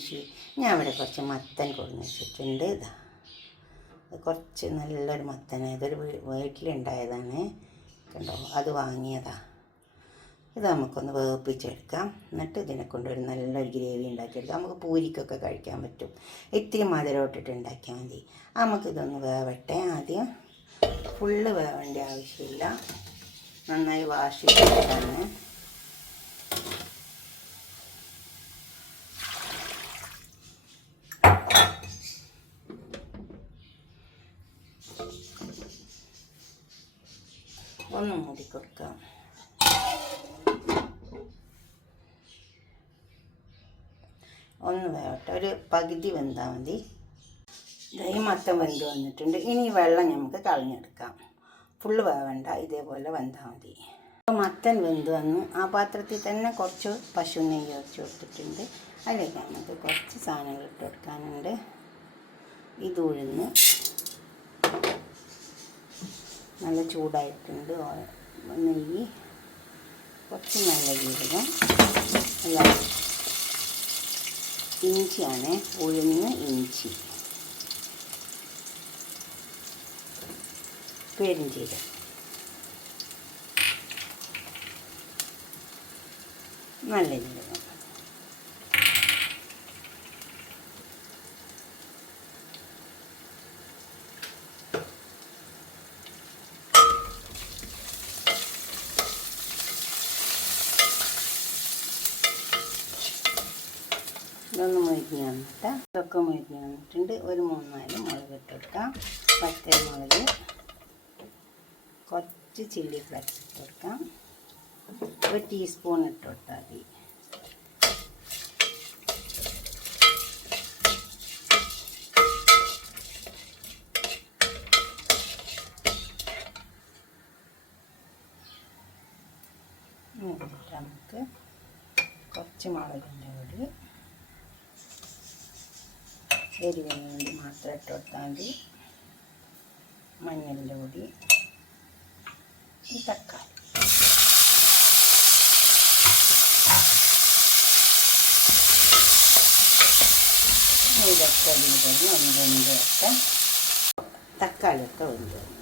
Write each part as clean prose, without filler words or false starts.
Finish. ഞാൻ ഇവിടെ കുറച്ച് മത്തൻ കൊടുന്ന് വെച്ചിട്ടുണ്ട്. ഇതാ കുറച്ച് നല്ലൊരു മത്തൻ, ഇതൊരു വീട്ടിലുണ്ടായതാണ് കണ്ടോ, അത് വാങ്ങിയതാണ്. ഇത് നമുക്കൊന്ന് വേപ്പിച്ചെടുക്കാം. എന്നിട്ട് ഇതിനെ കൊണ്ടൊരു നല്ലൊരു ഗ്രേവി ഉണ്ടാക്കിയെടുക്കാം. നമുക്ക് പൂരിക്കൊക്കെ കഴിക്കാൻ പറ്റും. ഇത്തിരി മധുരം ഇട്ടിട്ട് ഉണ്ടാക്കിയാൽ മതി. നമുക്കിതൊന്ന് വേവട്ടെ. ആദ്യം ഫുള്ള് വേവേണ്ട ആവശ്യമില്ല, നന്നായി വാഷ് ചെയ്തിട്ടാണ്. ഒന്ന് മൂടി കൊടുക്കാം. ഒന്ന് വേവട്ടെ, ഒരു പകുതി വെന്താൽ മതി. ഈ മത്തൻ വെന്ത് വന്നിട്ടുണ്ട്. ഇനി വെള്ളം നമുക്ക് കളഞ്ഞെടുക്കാം. ഫുള്ള് വേവണ്ട, ഇതേപോലെ വെന്താൽ മതി. അപ്പോൾ മത്തൻ വെന്ത് വന്ന് ആ പാത്രത്തിൽ തന്നെ കുറച്ച് പശു നെയ്യ് ഒഴിച്ച് കൊടുത്തിട്ടുണ്ട്. അതിലേക്ക് നമുക്ക് കുറച്ച് സാധനങ്ങൾ ഇട്ട് കൊടുക്കാനുണ്ട്. ഇത് ഉഴുന്ന് നല്ല ചൂടായിട്ടുണ്ട്. നെയ്യ്, കുറച്ച് നല്ല ജീരകം, എല്ലാം ഇഞ്ചിയാണ്, ഉഴുന്ന്, ഇഞ്ചി, പെരുംജീരകം, നല്ല ജീരകം. ഇതൊന്ന് മുരിഞ്ഞ് വന്നിട്ട് ഇതൊക്കെ മുരിഞ്ഞ് വന്നിട്ടുണ്ട്. ഒരു 3-4 മുളക് ഇട്ടെടുക്കാം. പച്ചമുളക്, കുറച്ച് ചില്ലി ഫ്ലെക്സ് ഇട്ട് കൊടുക്കാം. 1 ടീസ്പൂൺ ഇട്ട് കൊടുത്താൽ മതി. നമുക്ക് കുറച്ച് മുളകിൻ്റെ പൊടി, എരിവിന് വേണ്ടി മാത്രം ഇട്ട് കൊടുത്താൽ മതി. മഞ്ഞളിൻ്റെ പൊടി, തക്കാളി, ഇതൊക്കെ ഇതിൽ ഒന്ന് വെന്ത് വെക്കാം. തക്കാളിയൊക്കെ വെന്ത് വന്നു.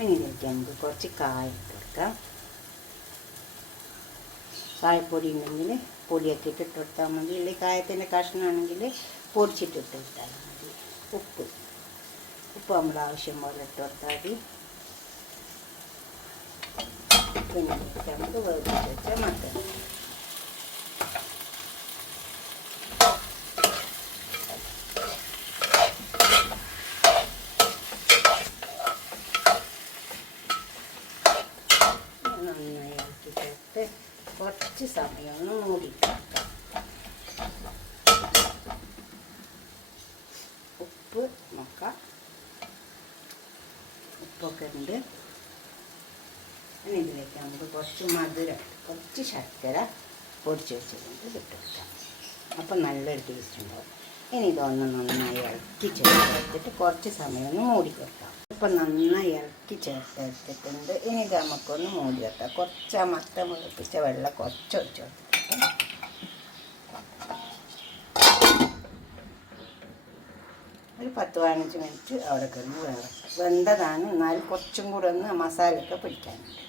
അതിലേക്ക് നമുക്ക് കുറച്ച് കായ ഇട്ട് കൊടുക്കാം. കായപ്പൊടി ഉണ്ടെങ്കിൽ പൊടിയൊക്കെ ഇട്ടിട്ട് കൊടുത്താൽ മതി. ഇല്ലെങ്കിൽ കായത്തിൻ്റെ കഷ്ണമാണെങ്കിൽ പൊടിച്ചിട്ടിട്ട് കൊടുത്താൽ മതി. ഉപ്പ് നമ്മൾ ആവശ്യം പോലെ ഇട്ട് കൊടുത്താൽ മതി. പിന്നെ നമുക്ക് വേവിച്ച് വെച്ച മത്തൻ, നന്നായി ഇളക്കി ചേർത്ത് കുറച്ച് സമയം ഒന്ന് മൂടിക്കാം. ഉപ്പ് നോക്കാം, ഉപ്പൊക്കെ ഉണ്ട്. ഇതിലേക്ക് നമുക്ക് കുറച്ച് മധുരം, കുറച്ച് ശർക്കര പൊടിച്ച് വെച്ചിട്ടുണ്ട് ഇട്ടെടുക്കാം. അപ്പം നല്ലൊരു ടേസ്റ്റ് ഉണ്ടാവും. ഇനി ഇതൊന്ന് നന്നായി ഇളക്കി ചേർത്തെടുത്തിട്ട് കുറച്ച് സമയം ഒന്ന് മൂടി വെക്കാം. ഇപ്പം നന്നായി ഇളക്കി ചേർത്തെടുത്തിട്ടുണ്ട്. ഇനി ഇത് നമുക്കൊന്ന് മൂടി വെക്കാം. കുറച്ച് ആ മത്തൻ വെളുപ്പിച്ച വെള്ളം കുറച്ച് ഒഴിച്ച് കൊടുത്തിട്ട് ഒരു 10-15 മിനിറ്റ് അവിടെ കിടന്ന് വെന്തതാണ്. എന്നാലും കുറച്ചും കൂടെ ഒന്ന് മസാലയൊക്കെ പിടിക്കാനുണ്ട്.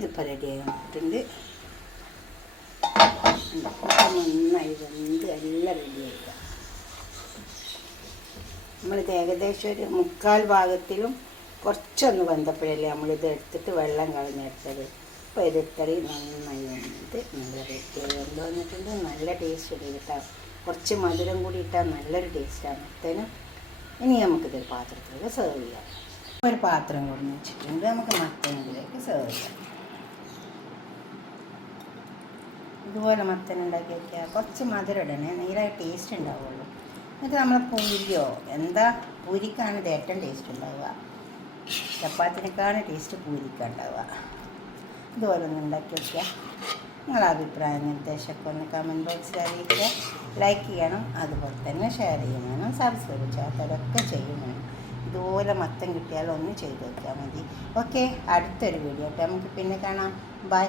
ഇതിപ്പോൾ റെഡി ആയിട്ടുണ്ട്. നന്നായി വെന്ത് എല്ലാം റെഡി ആയില്ല. നമ്മളിത് ഏകദേശം ഒരു 3/4 ഭാഗത്തിലും കുറച്ചൊന്ന് വെന്തപ്പോഴല്ലേ നമ്മളിത് എടുത്തിട്ട് വെള്ളം കളഞ്ഞെടുത്തത്. അപ്പോൾ ഇത് ഇത്രയും നന്നായി വന്നിട്ട് നല്ല റെഡി വെന്ത് വന്നിട്ടുണ്ട്. നല്ല ടേസ്റ്റ് ഉണ്ട് കേട്ടോ. കുറച്ച് മധുരം കൂടി ഇട്ടാൽ നല്ലൊരു ടേസ്റ്റാണ് മത്തനും. ഇനി നമുക്കിതൊരു പാത്രത്തിലേക്ക് സെർവ് ചെയ്യാം. ഒരു പാത്രം കൊടുന്ന് വെച്ചിട്ടുണ്ട്. നമുക്ക് മത്തനിലേക്ക് സെർവ് ചെയ്യാം. ഇതുപോലെ മത്തൻ ഉണ്ടാക്കി വയ്ക്കുക. കുറച്ച് മധുരം ഇടണേ, നേരായ ടേസ്റ്റ് ഉണ്ടാവുള്ളൂ. എന്നിട്ട് നമ്മൾ പൂരിയോ എന്താ, പൂരിക്കാണ് ഇത് ഏറ്റവും ടേസ്റ്റ് ഉണ്ടാവുക. ചപ്പാത്തിനേക്കാണ് ടേസ്റ്റ് പൂരിക്കുണ്ടാവുക. ഇതുപോലെ ഒന്ന് ഉണ്ടാക്കി വയ്ക്കുക. നിങ്ങളുടെ അഭിപ്രായം നിർദ്ദേശമൊക്കെ ഒന്ന് കമൻറ്റ് ബോക്സിൽ അറിയിക്കുക. ലൈക്ക് ചെയ്യണം, അതുപോലെ തന്നെ ഷെയർ ചെയ്യണം, സബ്സ്ക്രൈബ് ചെയ്യാത്തവരൊക്കെ ചെയ്യണം. ഇതുപോലെ മത്തൻ കിട്ടിയാൽ ഒന്ന് ചെയ്ത് നോക്കിയാൽ മതി. ഓക്കെ, അടുത്തൊരു വീഡിയോ ആയിട്ട് നമുക്ക് പിന്നെ കാണാം. ബൈ.